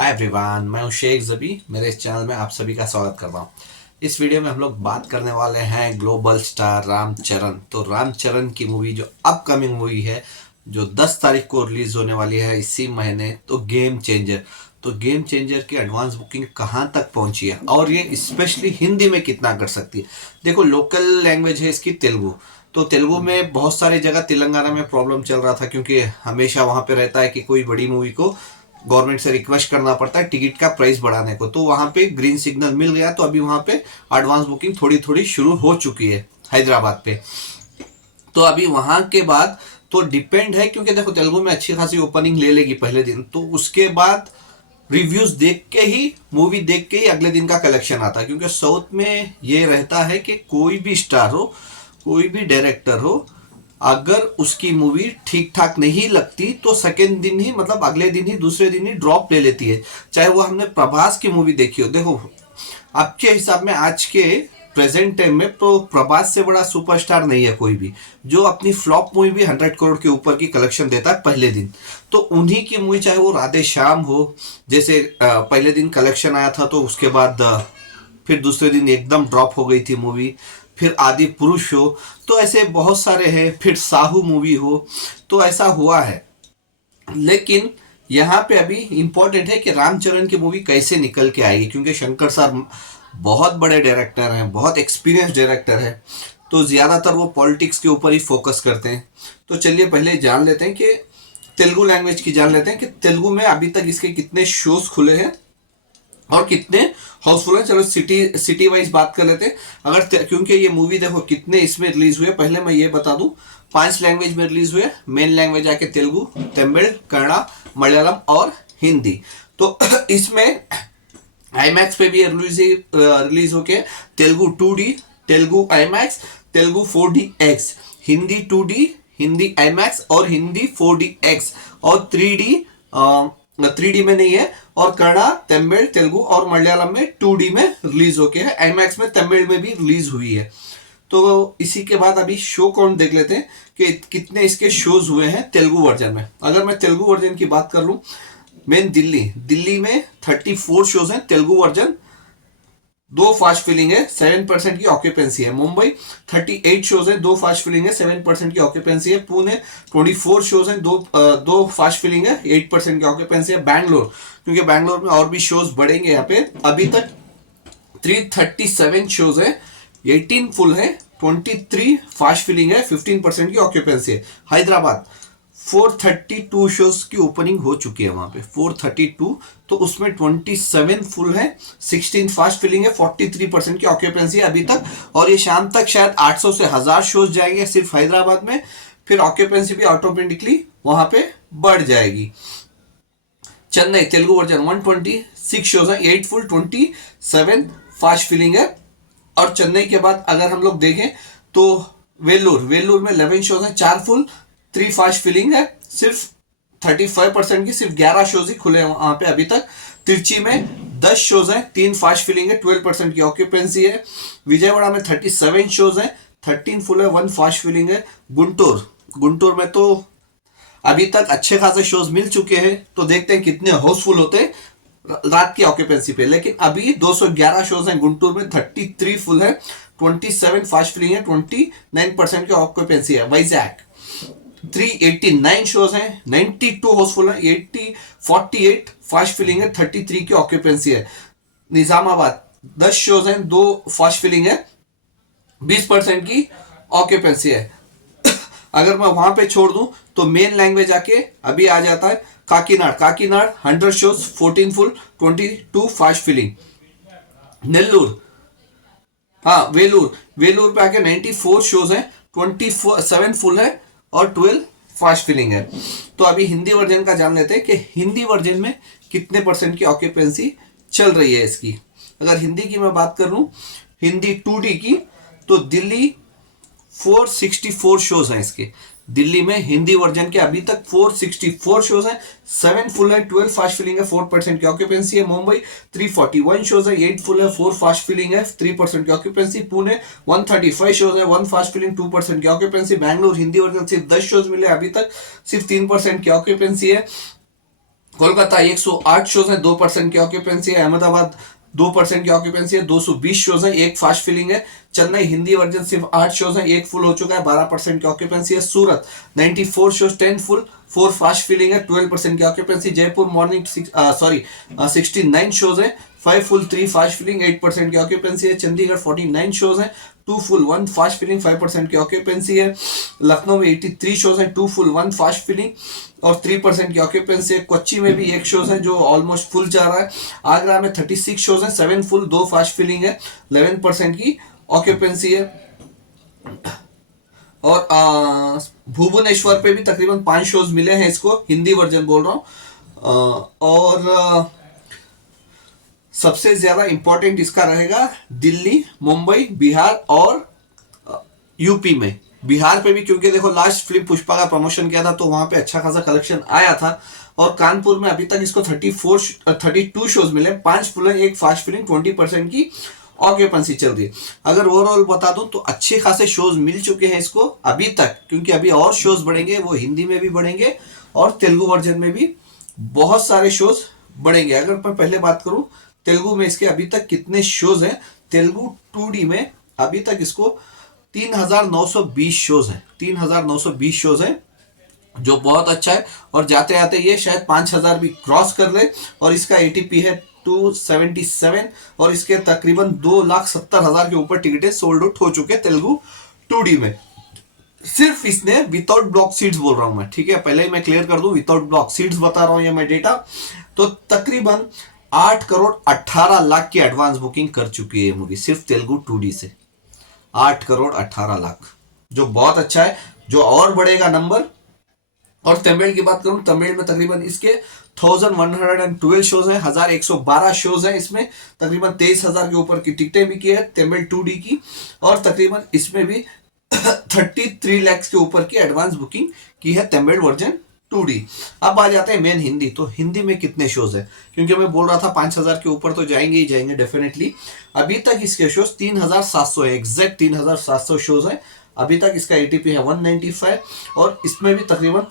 Hi everyone, मैं हूं शेख जबी। मेरे इस चैनल में आप सभी का स्वागत कर रहा हूं। इस वीडियो में हम लोग बात करने वाले हैं ग्लोबल स्टार रामचरण। तो रामचरण की मूवी जो अपकमिंग मूवी है, जो 10 तारीख को रिलीज होने वाली है इसी महीने, तो गेम चेंजर। तो गेम चेंजर की एडवांस बुकिंग कहां तक पहुंची है और ये स्पेशली हिंदी में कितना कर सकती है। देखो, लोकल लैंग्वेज है इसकी तेलुगु। तो तेलुगु में बहुत सारी जगह तेलंगाना में प्रॉब्लम चल रहा था, क्योंकि हमेशा वहां पे रहता है कि कोई बड़ी मूवी को गवर्नमेंट से रिक्वेस्ट करना पड़ता है टिकट का प्राइस बढ़ाने को। तो वहां पे ग्रीन सिग्नल मिल गया, तो अभी वहां पे एडवांस बुकिंग थोड़ी थोड़ी शुरू हो चुकी है हैदराबाद पे। तो अभी वहां के बाद तो डिपेंड है, क्योंकि देखो तेलुगु में अच्छी खासी ओपनिंग ले लेगी पहले दिन, तो उसके बाद रिव्यूज देख के ही, मूवी देख के ही अगले दिन का कलेक्शन आता है। क्योंकि साउथ में ये रहता है कि कोई भी स्टार हो, कोई भी डायरेक्टर हो, अगर उसकी मूवी ठीक ठाक नहीं लगती तो सेकेंड दिन ही, मतलब अगले दिन ही, दूसरे दिन ही ड्रॉप ले लेती है। चाहे वो हमने प्रभास की मूवी देखी हो। देखो, आपके हिसाब में आज के प्रेजेंट टाइम में तो प्रभास से बड़ा सुपरस्टार नहीं है कोई भी, जो अपनी फ्लॉप मूवी भी 100 करोड़ के ऊपर की कलेक्शन देता है पहले दिन। तो उन्हीं की मूवी, चाहे वो राधे श्याम हो, जैसे पहले दिन कलेक्शन आया था तो उसके बाद फिर दूसरे दिन एकदम ड्रॉप हो गई थी मूवी। फिर आदि पुरुष हो, तो ऐसे बहुत सारे हैं। फिर साहू मूवी हो, तो ऐसा हुआ है। लेकिन यहाँ पे अभी इंपॉर्टेंट है कि रामचरण की मूवी कैसे निकल के आएगी, क्योंकि शंकर सर बहुत बड़े डायरेक्टर हैं, बहुत एक्सपीरियंस डायरेक्टर है। तो ज़्यादातर वो पॉलिटिक्स के ऊपर ही फोकस करते हैं। तो चलिए पहले जान लेते हैं कि तेलुगु लैंग्वेज की जान लेते हैं कि तेलुगु में अभी तक इसके कितने शोज खुले हैं और कितने हाउसफुल है। चलो सिटी सिटी वाइज बात कर लेते हैं। क्योंकि ये मूवी देखो कितने इसमें रिलीज हुए, पहले मैं ये बता दूं। 5 लैंग्वेज में रिलीज हुए। मेन लैंग्वेज आके तेलुगु, तमिल, कन्नड़ा, मलयालम और हिंदी। तो इसमें आईमैक्स पे भी रिलीज होके Telugu 2D, Telugu IMAX, Telugu 4DX, Hindi 2D, Hindi IMAX और हिंदी 4DX और 3D में नहीं है। और कन्नड़ा, तमिल, तेलुगु और मलयालम में 2D में रिलीज होके है। आईमैक्स में तमिल में भी रिलीज हुई है। तो इसी के बाद अभी शो काउंट देख लेते हैं कि कितने इसके शोज हुए हैं तेलुगु वर्जन में। अगर मैं तेलुगु वर्जन की बात कर लूं, मेन दिल्ली में 34 शोज हैं तेलुगु वर्जन, 2 फास्ट फिलिंग है, 7% की ऑक्यूपेंसी है। मुंबई 38 शोज है, 2 फास्ट फिलिंग है, 7% की ऑक्यूपेंसी है। पुणे 24 शोज है, दो फास्ट फिलिंग है, 8% की ऑक्यूपेंसी है। बैंगलोर, क्योंकि बैंगलोर में और भी शोज बढ़ेंगे यहाँ पे, अभी तक 337 शोज है, 18 फुल है, 23 फास्ट फिलिंग है, 15% की ऑक्यूपेंसी है। हैदराबाद 432 शोज की ओपनिंग हो चुकी है वहां पे, 432। तो उसमें 27 फुल है, 16 फास्ट फिलिंग है, 43% की ऑक्यूपेंसी है अभी तक। और ये शाम तक शायद 800 से 1000 शोज जाएंगे सिर्फ हैदराबाद में। फिर ऑक्यूपेंसी भी ऑटोमेटिकली वहां पे बढ़ जाएगी। चेन्नई तेलुगु वर्जन 126 शोज है, 8 फुल, 27 फास्ट फिलिंग है। और चेन्नई के बाद अगर हम लोग देखें तो वेल्लूर में 11 शोज है, 4 फुल, 3 फास्ट फिलिंग है। सिर्फ 35% की, सिर्फ 11 शोज ही खुले हैं वहां पे अभी तक। तिरची में 10 शोज है, 3 फास्ट फिलिंग है, 12% की ऑक्यूपेंसी है। विजयवाड़ा में 37 शोज है, 13 फुल है, 1 फास्ट फिलिंग है। गुंटूर में तो अभी तक अच्छे खासे शोज मिल चुके हैं, तो देखते हैं कितने हाउसफुल होते हैं रात की ऑक्यूपेंसी पे। लेकिन अभी 211 शोज हैं गुंटूर में, 33 फुल है, 27 फास्ट फिलिंग है, 29% की ऑक्यूपेंसी है। वैजाग 389 शोज हैं, 92 हाउसफुल है, 48 फास्ट फिलिंग है, 33 की ऑक्यूपेंसी है। निजामाबाद 10 शोज हैं, 2 फास्ट फिलिंग है, 20% की ऑक्यूपेंसी है। अगर मैं वहां पे छोड़ दूं तो मेन लैंग्वेज आके अभी आ जाता है Kakinada 100 shows, 14 full, 22 fast filling. Nellore, हाँ वेलूर पे आके 94 शोज हैं, 27 फुल है और 12 फास्ट फिलिंग है। तो अभी हिंदी वर्जन का जान लेते हैं कि हिंदी वर्जन में कितने परसेंट की ऑक्यूपेंसी चल रही है इसकी। अगर हिंदी की मैं बात करूं, हिंदी 2D की, तो दिल्ली 464 शोज हैं इसके। दिल्ली में हिंदी वर्जन के अभी तक 464 शोज हैं, 7 फुल है, 12 फास्ट फिलिंग है, 4% की ऑक्यूपेंसी है। मुंबई 341 शोज है, 8 फुल है, 4 फास्ट फिलिंग है, 3% की ऑक्यूपेंसी। पुणे 135 शोज है, 1 फास्ट फिलिंग, 2% की ऑक्यूपेंसी। बैंगलोर हिंदी वर्जन सिर्फ 10 शोज मिले अभी तक, सिर्फ 3% की ऑक्यूपेंसी है। कोलकाता 108 शोज है, 2% की ऑक्यूपेंसी है। अहमदाबाद 2% की ऑक्यूपेंसी है, 220 शोज है, एक फास्ट फीलिंग है। चेन्नई हिंदी वर्जन सिर्फ 8 शोज है, एक फुल हो चुका है, 12% की ऑक्यूपेंसी है। सूरत 94 शोज, 10 फुल, 4 फास्ट फीलिंग है, 12% की ऑक्यूपेंसी। जयपुर मॉर्निंग 69 शोज है, 5 फुल, 3 फास्ट फीलिंग, 8% की ऑक्यूपेंसी है। चंडीगढ़ 49 शोज है, 2 फुल, 1 फास्ट फीलिंग, 5% की ऑक्यूपेंसी है। लखनऊ में 83 शोज है, 2 फुल, 1 फास्ट फीलिंग और 3% की ऑक्यूपेंसी है। कोच्चि में भी एक शोज है जो ऑलमोस्ट फुल जा रहा है। आगरा में 36 शोज है, 7 फुल, 2 फास्ट फीलिंग है, 11% की ऑक्यूपेंसी है। और भुवनेश्वर पे भी तकरीबन 5 शोज मिले हैं इसको, हिंदी वर्जन बोल रहा हूँ। और सबसे ज्यादा इंपॉर्टेंट इसका रहेगा दिल्ली, मुंबई, बिहार और यूपी में। बिहार पे भी क्योंकि देखो लास्ट फिल्म पुष्पा का प्रमोशन किया था तो वहां पे अच्छा खासा कलेक्शन आया था। और कानपुर में अभी तक इसको 32 शोज मिले, 5 फुल, एक फास्ट फिल्म, 20% की ऑक्यूपेंसी चल रही है। अगर ओवरऑल बता दूं तो अच्छे खासे शोज मिल चुके हैं इसको अभी तक, क्योंकि अभी और शोज बढ़ेंगे, वो हिंदी में भी बढ़ेंगे और तेलुगु वर्जन में भी बहुत सारे शोज बढ़ेंगे। अगर मैं पहले बात करूं तेलुगु में इसके अभी तक कितने शोज हैं, तेलुगु 2D में अभी तक इसको 3920 शोज हैं, 3920 शोज हैं, जो बहुत अच्छा है। और जाते जाते ये शायद 5000 भी क्रॉस कर ले। और इसका एटीपी है 277 और इसके तकरीबन 2,70,000 के ऊपर टिकटें सोल्ड आउट हो चुके तेलुगु 2D में। सिर्फ इसने विदाउट ब्लॉक सीट्स बोल रहा हूं मैं, ठीक है, पहले ही मैं क्लियर कर दूं, विदाउट ब्लॉक सीट्स बता रहा हूं ये मैं डेटा। तो तकरीबन 8 करोड़ 18 लाख की एडवांस बुकिंग कर चुकी है मूवी सिर्फ तेलुगु 2D से। 8 करोड़ 18 लाख, जो बहुत अच्छा है, जो और बढ़ेगा नंबर। और तमिल की बात करूं, तमिल में तकरीबन इसके 1112 शोज हैं, 1112 शोज हैं इसमें, तकरीबन 23,000 के ऊपर की टिकटें भी की है तमिल 2D की। और तकरीबन इसमें भी 33 लाख के ऊपर की एडवांस बुकिंग की है तमिल वर्जन 2D। अब आ जाते हैं मेन हिंदी। तो हिंदी में कितने शोज है, क्योंकि मैं बोल रहा था 5,000 के ऊपर तो जाएंगे ही जाएंगे डेफिनेटली। अभी तक इसके शोज 3,700 है, एग्जैक्ट 3,700 शोज है अभी तक। इसका एटीपी है 195 और इसमें भी तकरीबन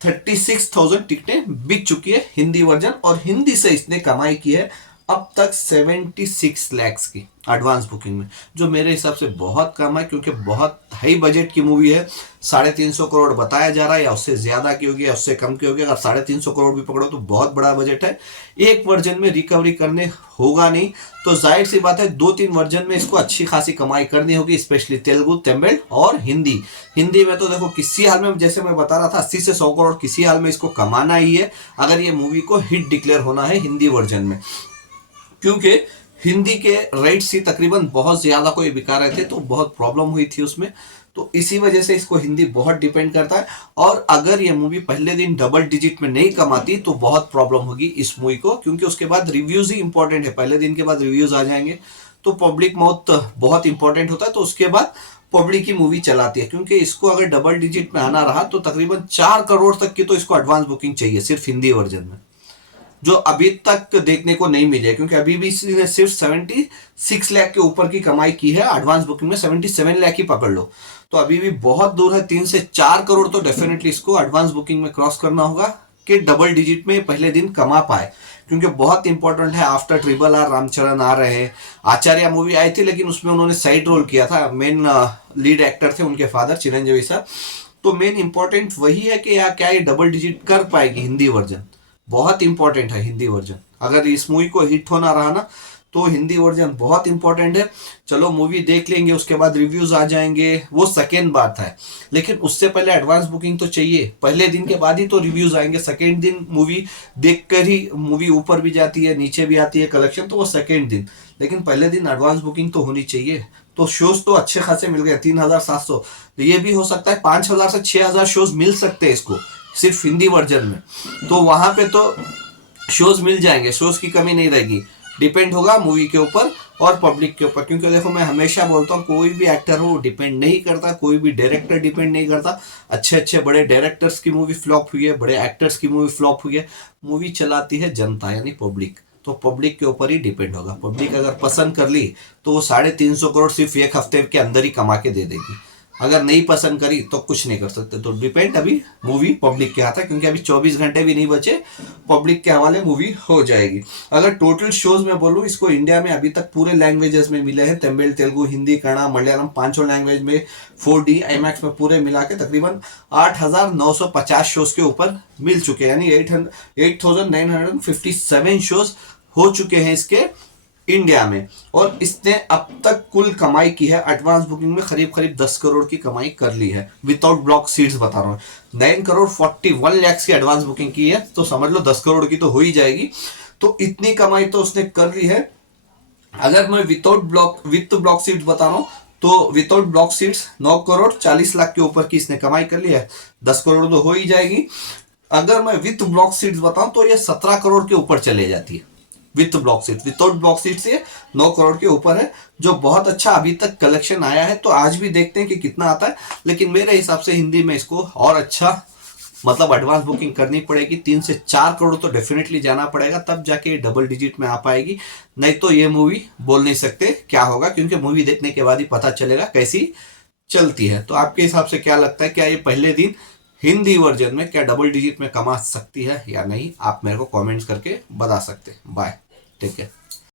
36,000 टिकटें बिक चुकी है हिंदी वर्जन। और हिंदी से इसने कमाई की है अब तक 76 लैक्स की एडवांस बुकिंग में, जो मेरे हिसाब से बहुत कम है, क्योंकि बहुत हाई बजट की मूवी है। 350 करोड़ बताया जा रहा है, या उससे ज्यादा की होगी या उससे कम की होगी। अगर 350 करोड़ भी पकड़ो तो बहुत बड़ा बजट है। एक वर्जन में रिकवरी करने होगा नहीं, तो जाहिर सी बात है 2-3 वर्जन में इसको अच्छी खासी कमाई करनी होगी, स्पेशली तेलुगु, तमिल और हिंदी। हिंदी में तो देखो किसी हाल में, जैसे मैं बता रहा था, 80 से 100 करोड़ किसी हाल में इसको कमाना ही है, अगर ये मूवी को हिट डिक्लेयर होना है हिंदी वर्जन में। क्योंकि हिंदी के राइट्स ही तकरीबन बहुत ज्यादा कोई बिका रहे थे, तो बहुत प्रॉब्लम हुई थी उसमें, तो इसी वजह से इसको हिंदी बहुत डिपेंड करता है। और अगर ये मूवी पहले दिन डबल डिजिट में नहीं कमाती तो बहुत प्रॉब्लम होगी इस मूवी को, क्योंकि उसके बाद रिव्यूज ही इंपॉर्टेंट है। पहले दिन के बाद रिव्यूज आ जाएंगे तो पब्लिक माउथ बहुत इंपॉर्टेंट होता है, तो उसके बाद पब्लिक की मूवी चलाती है। क्योंकि इसको अगर डबल डिजिट में आना रहा तो तकरीबन 4 करोड़ तक की तो इसको एडवांस बुकिंग चाहिए सिर्फ हिंदी वर्जन में, जो अभी तक देखने को नहीं मिली है। क्योंकि अभी भी इसने सिर्फ 76 लाख के ऊपर की कमाई की है एडवांस बुकिंग में, 77 लाख ही पकड़ लो, तो अभी भी बहुत दूर है। 3 से 4 करोड़ तो डेफिनेटली इसको एडवांस बुकिंग में क्रॉस करना होगा कि डबल डिजिट में पहले दिन कमा पाए। क्योंकि बहुत इंपॉर्टेंट है, आफ्टर RRR रामचरण आ रहे हैं। आचार्य मूवी आई थी लेकिन उसमें उन्होंने साइड रोल किया था, मेन लीड एक्टर थे उनके फादर चिरंजीवी सर। तो मेन इंपॉर्टेंट वही है कि या क्या ये डबल डिजिट कर पाएगी हिंदी वर्जन, बहुत इंपॉर्टेंट है हिंदी वर्जन। अगर इस मूवी को हिट होना रहा ना तो हिंदी वर्जन बहुत इंपॉर्टेंट है। चलो मूवी देख लेंगे, उसके बाद रिव्यूज आ जाएंगे, वो सेकेंड बात है, लेकिन उससे पहले एडवांस बुकिंग तो चाहिए। पहले दिन के बाद ही तो रिव्यूज आएंगे, सेकेंड दिन मूवी देखकर ही मूवी ऊपर भी जाती है नीचे भी आती है कलेक्शन, तो वो सेकेंड दिन, लेकिन पहले दिन एडवांस बुकिंग तो होनी चाहिए। तो शोज तो अच्छे खासे मिल गए, 3,700, तो ये भी हो सकता है 5,000 से 6,000 शोज मिल सकते हैं इसको सिर्फ हिंदी वर्जन में, तो वहां पे तो शोज मिल जाएंगे, शोज की कमी नहीं रहेगी। डिपेंड होगा मूवी के ऊपर और पब्लिक के ऊपर, क्योंकि देखो मैं हमेशा बोलता हूँ कोई भी एक्टर हो डिपेंड नहीं करता, कोई भी डायरेक्टर डिपेंड नहीं करता। अच्छे अच्छे बड़े डायरेक्टर्स की मूवी फ्लॉप हुई है, बड़े एक्टर्स की मूवी फ्लॉप हुई है, मूवी चलाती है जनता यानी पब्लिक, तो पब्लिक के ऊपर ही डिपेंड होगा। पब्लिक अगर पसंद कर ली तो वो 350 करोड़ सिर्फ एक हफ्ते के अंदर ही कमा के दे देगी। अगर नहीं पसंद करी तो कुछ नहीं कर सकते। तो डिपेंड अभी मूवी पब्लिक के हाथ है, क्योंकि अभी 24 घंटे भी नहीं बचे, पब्लिक के हवाले मूवी हो जाएगी। अगर टोटल शोज में बोलूँ, इसको इंडिया में अभी तक पूरे लैंग्वेजेस में मिले हैं, तमिल, तेलुगु, हिंदी, कन्नड़, मलयालम, पांचों लैंग्वेज में 4D IMAX में पूरे मिला के तकरीबन 8,950 शोज के ऊपर मिल चुके हैं, यानी 8,957 शोज हो चुके हैं इसके इंडिया में। और इसने अब तक कुल कमाई की है एडवांस बुकिंग में करीब करीब 10 करोड़ की कमाई कर ली है, विदाउट ब्लॉक सीट्स बता रहा हूँ। 9 करोड़ 41 लाख की एडवांस बुकिंग की है, तो समझ लो 10 करोड़ की तो हो ही जाएगी। तो इतनी कमाई तो उसने कर ली है। अगर मैं विथ ब्लॉक सीट्स बता रहा हूँ, तो without block seats 9 crore 40 lakh के ऊपर की इसने कमाई कर ली है, 10 करोड़ तो हो ही जाएगी। अगर मैं विथ ब्लॉक सीट्स बताऊं तो ये 17 करोड़ के ऊपर चले जाती है with block seat. Without block seat से 9 करोड़ के ऊपर है, जो बहुत अच्छा अभी तक कलेक्शन आया है। तो आज भी देखते हैं कि कितना आता है, लेकिन मेरे हिसाब से हिंदी में इसको और अच्छा मतलब एडवांस बुकिंग करनी पड़ेगी, 3 से 4 करोड़ तो डेफिनेटली जाना पड़ेगा, तब जाके डबल डिजिट में आ पाएगी। नहीं तो ये मूवी बोल नहीं सकते क्या होगा, क्योंकि मूवी देखने के बाद ही पता चलेगा कैसी चलती है। तो आपके हिसाब से क्या लगता है, क्या ये पहले दिन हिंदी वर्जन में क्या डबल डिजिट में कमा सकती है या नहीं? आप मेरे को कमेंट्स करके बता सकते हैं। Bye, take care.